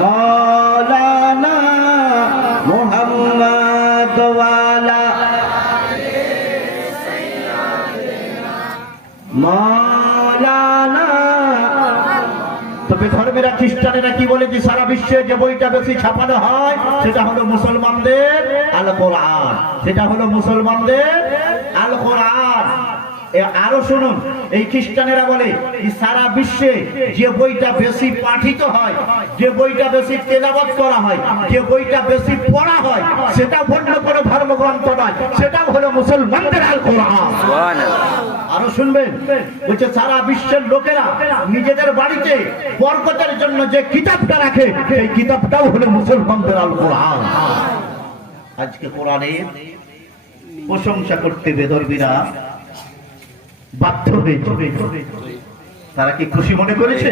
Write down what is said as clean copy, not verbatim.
মৌলানা মুহাম্মদ ওয়ালা মৌলানা। তবে ধর্মেরা খ্রিস্টানেরা কি বলে যে সারা বিশ্বে যে বইটা বেশি ছাপানো হয় সেটা হলো মুসলমানদের আল কোরআন, সেটা হলো মুসলমানদের আল কোরআন। আরো শুনুন, এই খ্রিস্টানেরা বলে সারা বিশ্বে যে বইটা বেশি পাঠিত হয়, যে বইটা বেশি তেলাওয়াত করা হয়, যে বইটা বেশি পড়া হয় সেটা অন্য কোনো ধর্মগ্রন্থ নয়, সেটা হলো মুসলমানদের আল কোরআন। আরো শুনবেন, বলছে সারা বিশ্বের লোকেরা নিজেদের বাড়িতে বরকতের জন্য যে কিতাবটা রাখে সেই কিতাবটাও হলো মুসলমানদের আল কোরআন। আজকে কোরআনের প্রশংসা করতে বেধর্মীরা বাধ্য হয়েছে। তারা কি খুশি মনে করেছে?